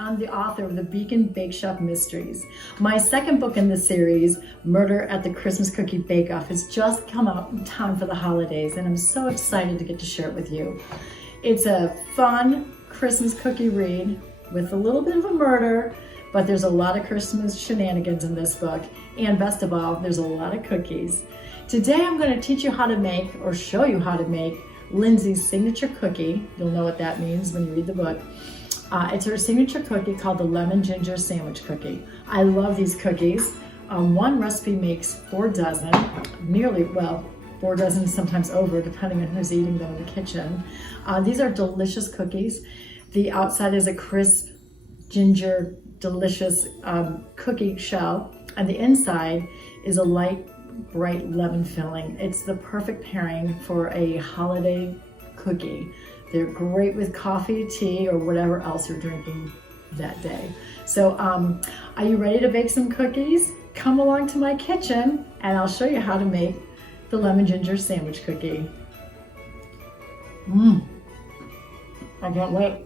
I'm the author of the Beacon Bakeshop Mysteries. My second book in the series, Murder at the Christmas Cookie Bake-Off, has just come out in time for the holidays, and I'm so excited to get to share it with you. It's a fun Christmas cookie read with a little bit of a murder, but there's a lot of Christmas shenanigans in this book, and best of all, there's a lot of cookies. Today I'm going to teach you how to make, or show you how to make, Lindsay's signature cookie. You'll know what that means when you read the book. It's her signature cookie called the Lemon Ginger Sandwich Cookie. I love these cookies. One recipe makes 4 dozen, nearly, well, 4 dozen, sometimes over, depending on who's eating them in the kitchen. These are delicious cookies. The outside is a crisp, ginger, delicious cookie shell, and the inside is a light, bright lemon filling. It's the perfect pairing for a holiday cookie. They're great with coffee, tea, or whatever else you're drinking that day. So are you ready to bake some cookies? Come along to my kitchen and I'll show you how to make the lemon ginger sandwich cookie. I can't wait.